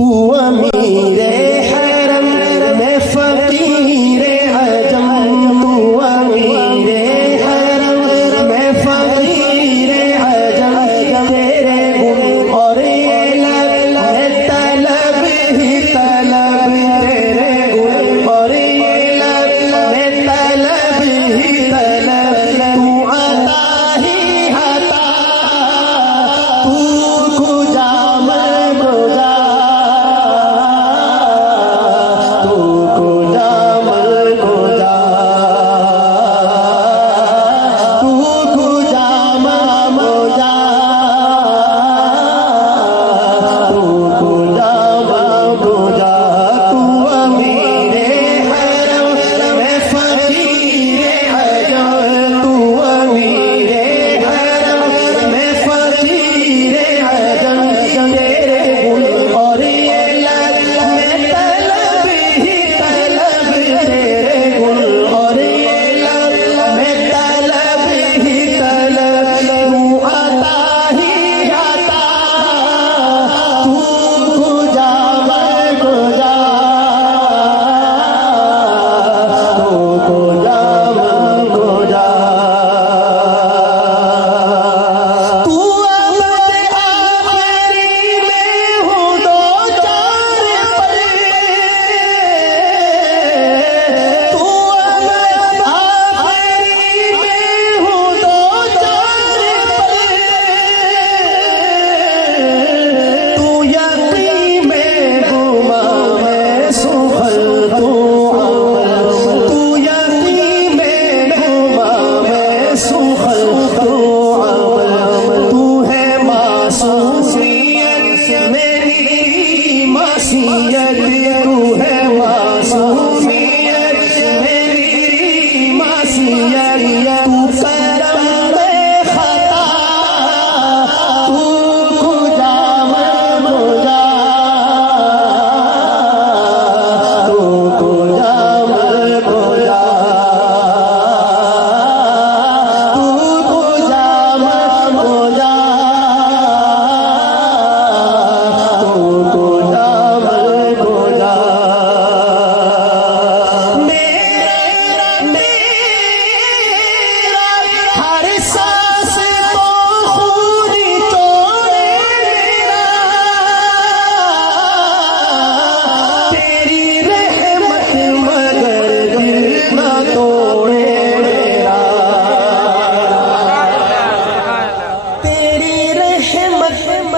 تو امیر حرم میں فقیر عجم، تو امیر حرم میں فقیر عجم، تیرے گن اور یہ لب میں طلب ہی طلب، تیرے گن اور یہ لب میں طلب ہی طلب، تو عطا ہی عطا، تو کجا میں کجا،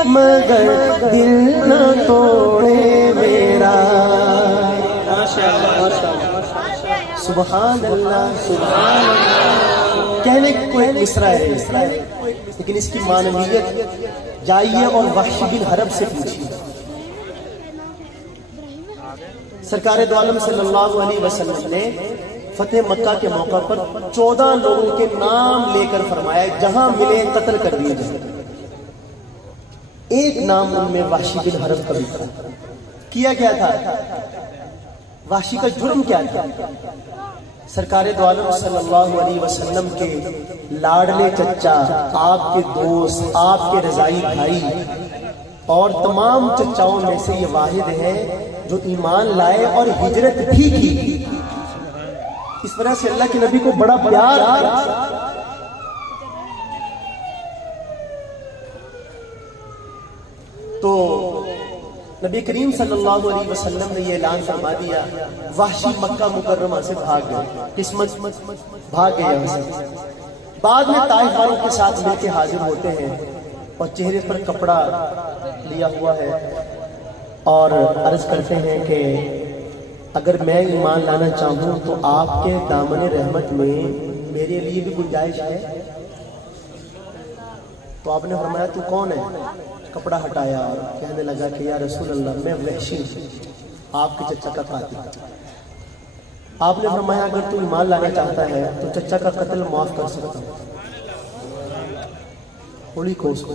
مگر دل نہ توڑے میرا۔ سبحان اللہ سبحان اللہ، کہنے کوئی مصرع ہے لیکن اس کی معنویت جائیے اور وحشی بن حرب سے پوچھیے۔ سرکار دو عالم صلی اللہ علیہ وسلم نے فتح مکہ کے موقع پر 14 لوگوں کے نام لے کر فرمایا جہاں ملے قتل کر دیے جائیں۔ ایک نام ان میں وحشی بن حرب کا بھی تھا۔ کیا کیا تھا؟ وحشی کا جرم کیا تھا؟ سرکار دو عالم صلی اللہ علیہ وسلم کے لاڈلے چچا، آپ کے دوست، آپ کے رضائی بھائی اور تمام چچاؤں میں سے یہ واحد ہے جو ایمان لائے اور ہجرت بھی کی۔ اس طرح سے اللہ کے نبی کو بڑا پیار تھا۔ تو نبی کریم صلی اللہ علیہ وسلم نے یہ اعلان فرما دیا، وحشی مکہ مکرمہ سے بھاگ گئے، قسمت بھاگ گئے یہاں سے۔ بعد میں طائف والوں کے ساتھ مل کے حاضر ہوتے ہیں اور چہرے پر کپڑا لیا ہوا ہے اور عرض کرتے ہیں کہ اگر میں ایمان لانا چاہوں تو آپ کے دامن رحمت میں میرے لیے بھی گنجائش ہے۔ تو آپ نے فرمایا تو کون ہے؟ کپڑا ہٹایا اور کہنے لگا کہ یا رسول اللہ میں وحشی ہوں، آپ کے چچا کا قاتل۔ آپ نے فرمایا اگر تو ایمان لانا چاہتا ہے تو چچا کا قتل معاف کر سکتا ہوں۔ ہولی کو اس کو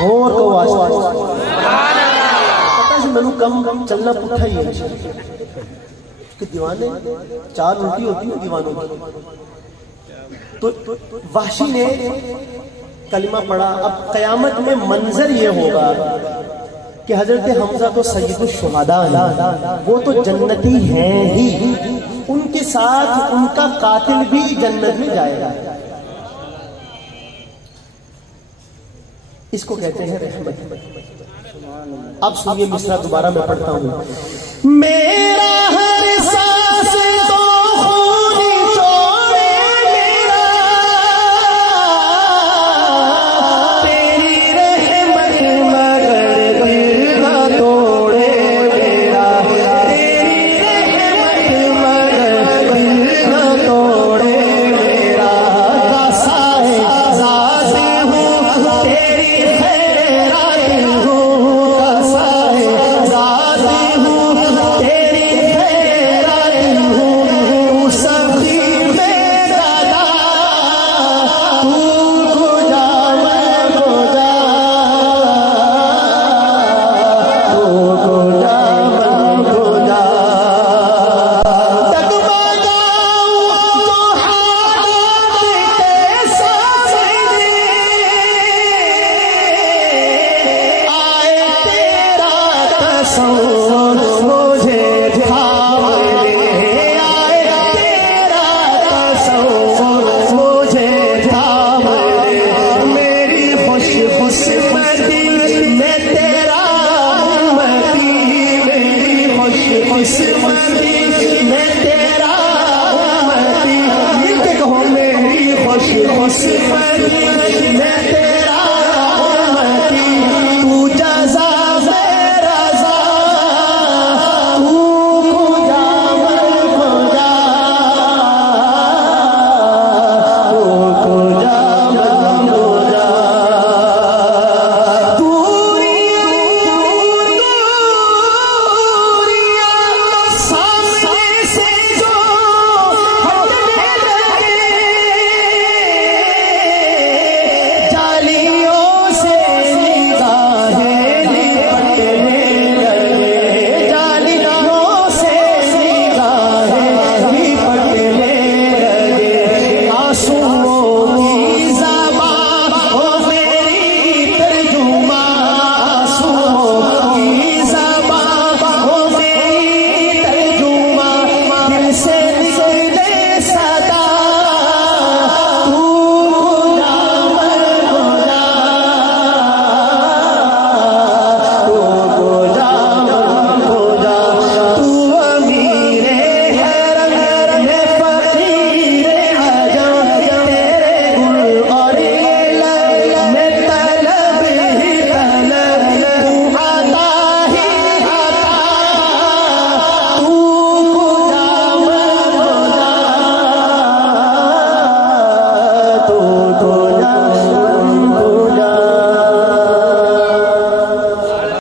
اور کو واسطہ پتہ سے منو کم چلنا پٹھا ہی ہے کہ دیوانے چار الٹی ہوتی ہیں دیوانوں کی۔ تو وحشی نے کلمہ پڑھا۔ اب قیامت میں منظر یہ ہوگا کہ حضرت حمزہ تو سید الشہداء ہیں، وہ تو جنتی ہیں ہی، ان کے ساتھ ان کا قاتل بھی جنت میں جائے گا۔ اس کو کہتے ہیں رحمت۔ اب سنیے مصرع دوبارہ میں پڑھتا ہوں۔ میرا ہر سانس تو خون چوڑے میرا، تیری رحمت مگر دل نہ توڑے میرا، تیری رحمت مگر دل نہ توڑے میرا، کسائے ذات ہوں تیری خیرات ہوں، کسائے ذات ہوں تیری خیرات ہوں، سخی میں دادا تو گجا میں گجا، تو گجا میں گجا، ڈگمگاؤں تو حالات کے سامنے، آئے تیرا تصور